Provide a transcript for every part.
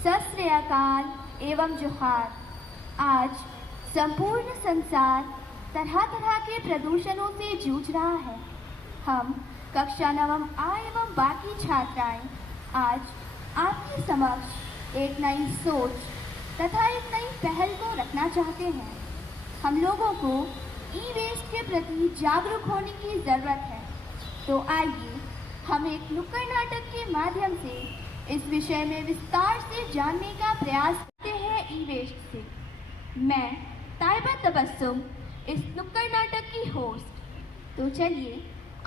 सत श्री अकाल एवं जोहार। आज संपूर्ण संसार तरह तरह के प्रदूषणों से जूझ रहा है। हम कक्षा नवम आ एवं बाकी छात्राएं आज आपके समक्ष एक नई सोच तथा एक नई पहल को रखना चाहते हैं। हम लोगों को ई वेस्ट के प्रति जागरूक होने की ज़रूरत है। तो आइए हम एक नुक्कड़ नाटक के माध्यम से इस विषय में विस्तार से जानने का प्रयास करते हैं ई वेस्ट से। मैं ताइबा तबस्सुम इस नुक्कड़ नाटक की होस्ट। तो चलिए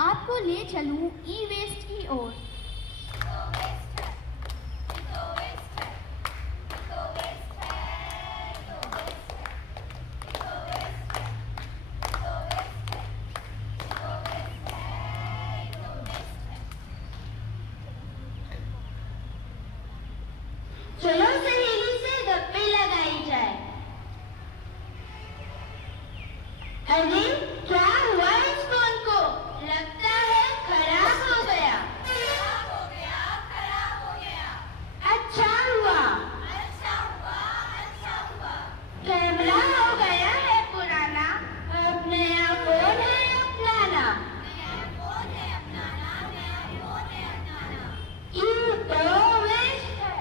आपको ले चलूं ई वेस्ट की ओर। चलो सहेली से गप्पे लगाई जाए। अरे क्या हुआ इस फोन को? लगता है खराब हो गया। अच्छा हुआ। कैमरा हो गया है पुराना, अब नया फोन है अपनाना। ये तो वेस्ट है।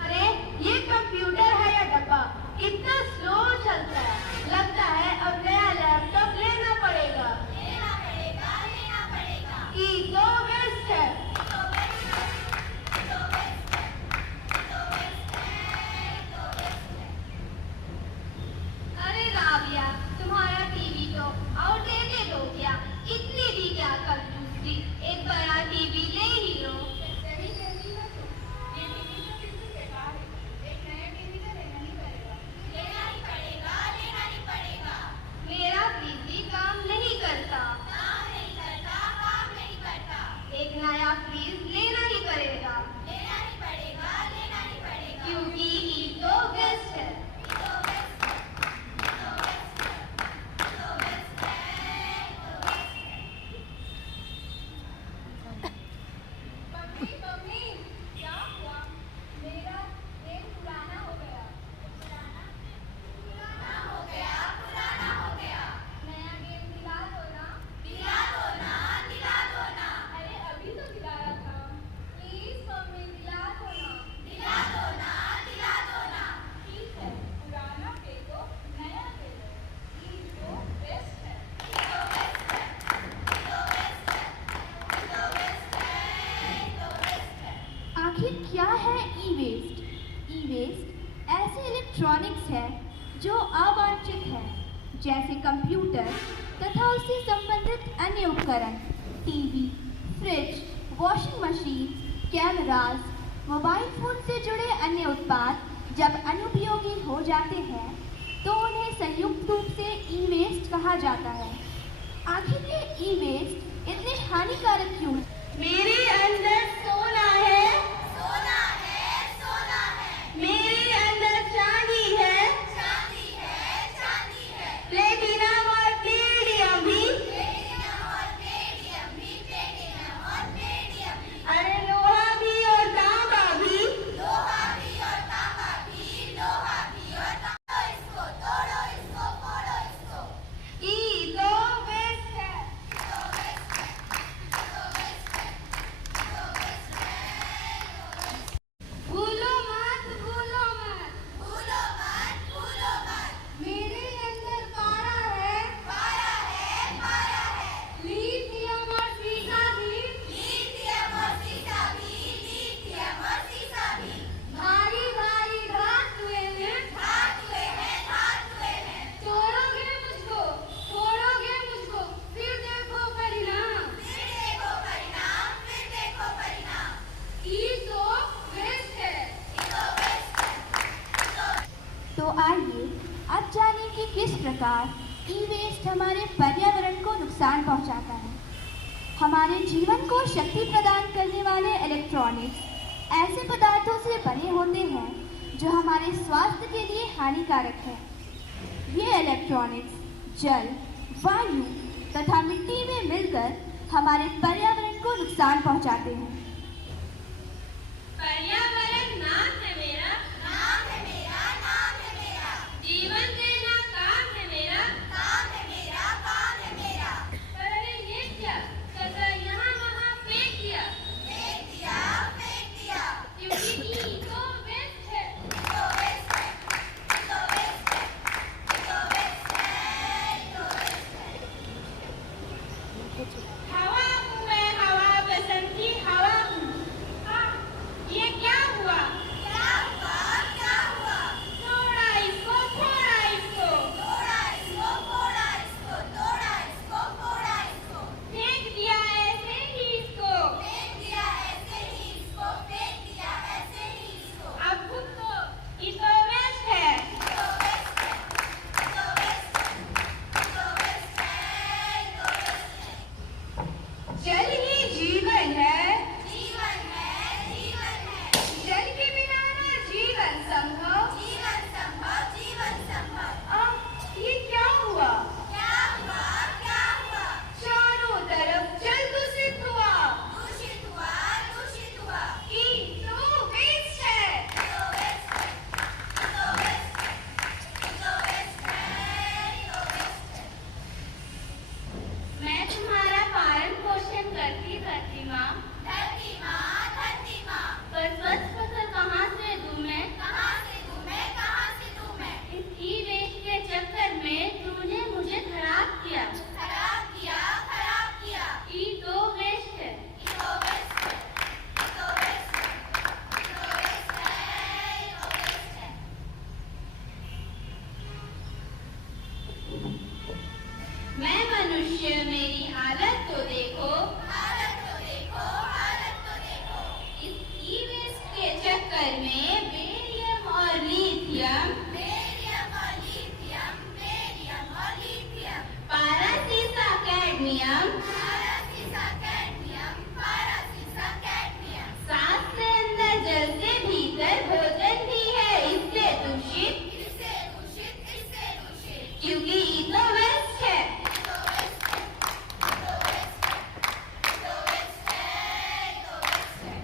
अरे ये कंप्यूटर है या डब्बा, इतना स्लो चलता है। लगता है अब नया लैपटॉप लेना पड़ेगा। ये तो वेस्ट है। अरे राबिया, तुम्हारा टीवी तो आउटडेटेड हो गया। इतनी भी क्या कंजूसी, एक बड़ा टीवी ले ही लो। सही कहती है तुम। ये टीवी तो बिल्कुल बेकार है। एक नया टीवी तो लेना ही पड़ेगा। मेरा फ्रिज भी काम नहीं करता। एक नया फ्रिज लेना ही पड़ेगा। क्योंकि ये तो वेस्ट है। मम्मी, क्या हुआ? मेरा गेम पुराना हो गया। नया गेम दिला दो ना। अरे अभी तो दिलाया था। प्लीज मम्मी दिला दो ना। ठीक है, पुराना फेंको, नया ले लो। ये तो बेस्ट है। आखिर क्या है ई वेस्ट? ई वेस्ट ऐसे इलेक्ट्रॉनिक्स है जो अवांछित है, जैसे कंप्यूटर तथा उससे संबंधित अन्य उपकरण, TV, fridge, washing machine, cameras, mobile phone से जुड़े अन्य उत्पाद जब अनुपयोगी हो जाते हैं तो उन्हें संयुक्त रूप से ई वेस्ट कहा जाता है। आखिर ये ई वेस्ट इतने हानिकारक क्यों? मेरे अंदर सोना है। मेरे अंदर चांदी है। प्लेटिनम और प्लेडियम भी। अरे लोहा भी और तांबा भी। ई तो वेस्ट है। भूलो मत। मेरे अंदर पारा है। लिथियम और सीसा भी। भारी भारी धातुएं हैं। छोड़ोगे मुझको, फिर देखो परिणाम। ई तो वेस्ट है। तो आइए अब जानें कि किस प्रकार ई वेस्ट हमारे पर्यावरण को नुकसान पहुंचाता है। हमारे जीवन को शक्ति प्रदान करने वाले इलेक्ट्रॉनिक्स ऐसे पदार्थों से बने होते हैं जो हमारे स्वास्थ्य के लिए हानिकारक है। ये इलेक्ट्रॉनिक्स जल, वायु तथा मिट्टी में मिल मिलकर हमारे पर्यावरण को नुकसान पहुंचाते हैं। पर्यावरण नाम है मेरा, नाम है मेरा, नाम है मेरा। जीवन देना काम है मेरा, काम है मेरा, काम है मेरा। पर अरे ये क्या, कचरा यहाँ वहाँ फेंक दिया, फेंक दिया, फेंक दिया। क्योंकि इको वेस्ट है, इको वेस्ट है, इको वेस्ट है, इको वेस्ट है, इको वेस्ट है। हवा हूँ मैं, हवा बसंती हवा हूँ। ये क्या हुआ? क्या हुआ? क्या हुआ? तोड़ा इसको, फोड़ा इसको, तोड़ा इसको, फोड़ा इसको, तोड़ा इसको, फोड़ा इसको। फेंक दिया ऐसे ही इसको, फेंक दिया ऐसे ही इसको, फेंक दिया ऐसे ही इसको। अब खुद को इको वेस्ट है, इको वेस्ट है, इको वेस्ट है, इको वेस्ट है, इको वेस्ट है। जल ही जीवन है, जीवन है, जीवन है। जल के बिना ना जीवन संभव, जीवन संभव, जीवन संभव। ये क्या हुआ? क्या हुआ? क्या हुआ? चारों तरफ जल दूषित हुआ, दूषित हुआ, दूषित हुआ। इको वेस्ट है, इको वेस्ट है, इको वेस्ट है, इको वेस्ट है, इको वेस्ट है। मैं तुम्हारा पालन पोषण करती करती माँ, धरती माँ, धरती माँ। पर स्वच्छ फसल कहाँ से दूँ मैं, कहाँ से दूँ मैं, कहाँ से दूँ मैं। इस ई-वेस्ट के चक्कर में तूने मुझे खराब किया, खराब किया, खराब किया। ई तो वेस्ट है, इको वेस्ट है, इको वेस्ट है, इको वेस्ट है, इको वेस्ट है। मैं मनुष्य, मेरी हालत तो देखो, हालत तो देखो, हालत तो देखो। इस ई-वेस्ट के चक्कर में बेरियम और लिथियम, बेरियम और लिथियम, बेरियम और लिथियम। पारासीसा कैडमियम, पारासीसा कैडमियम, पारासीसा कैडमियम। सांस से अंदर, जल से भीतर, भोजन भी है इससे दूषित, इससे दूषित, इससे दूषित। क्योंकि इको वेस्ट है, इको वेस्ट है, इको वेस्ट है, इको वेस्ट है, इको वेस्ट है।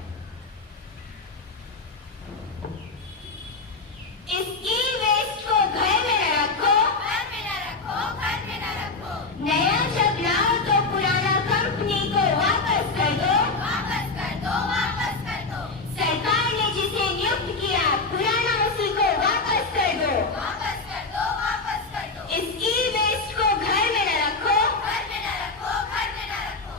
इस ई-वेस्ट को घर में न रखो, घर में न रखो, घर में न रखो। नया जब लाओ तो पुराना कंपनी को वापस कर दो, वापस कर दो, वापस कर दो। सरकार ने जिसे नियुक्त किया, पुराना उसी को वापस कर दो, वापस कर दो, वापस कर दो। इस ई-वेस्ट को घर में न रखो, घर में न रखो, घर में न रखो।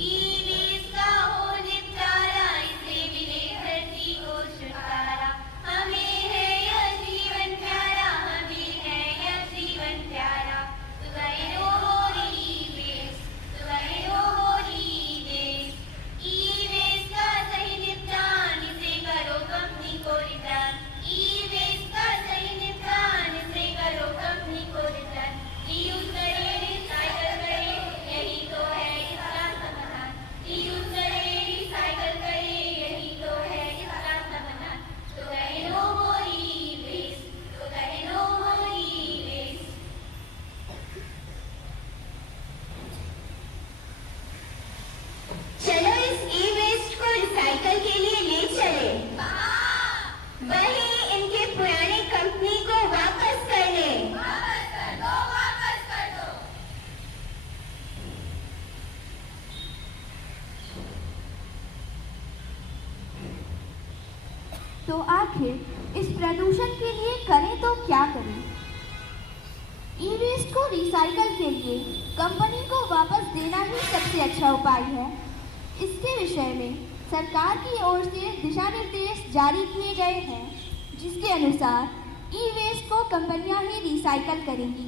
ई-वेस्ट का हो निपटारा, इसे मिले धरती को छुटकारा। हमें है यह जीवन प्यारा, हमें है यह जीवन प्यारा। तो गए नो हो ई-वेस्ट, तो गए नो हो ई-वेस्ट। ई-वेस्ट का सही निपटान, इसे करो कंपनी को रिटर्न। ई-वेस्ट का सही निपटान, इसे करो कंपनी को रिटर्न। रीयूज करे, रिसाइकल करे, यही तो है इसका समाधान। रीयूज करे, रिसाइकल करे, यही तो है इसका समाधान। तो कहे नो हो ई-वेस्ट, तो कहे नो हो ई-वेस्ट। चलो इस ई-वेस्ट को रिसाइकल के लिए ले चले, वही इनके पुराने कंपनी को वापस कर ले, वापस कर दो, वापस कर दो। तो आखिर इस प्रदूषण के लिए करें तो क्या करें? ई-वेस्ट को रिसाइकल के लिए कंपनी को वापस देना ही सबसे अच्छा उपाय है। इसके विषय में सरकार की ओर से दिशा निर्देश जारी किए गए हैं, जिसके अनुसार ई-वेस्ट को कंपनियां ही रिसाइकल करेंगी।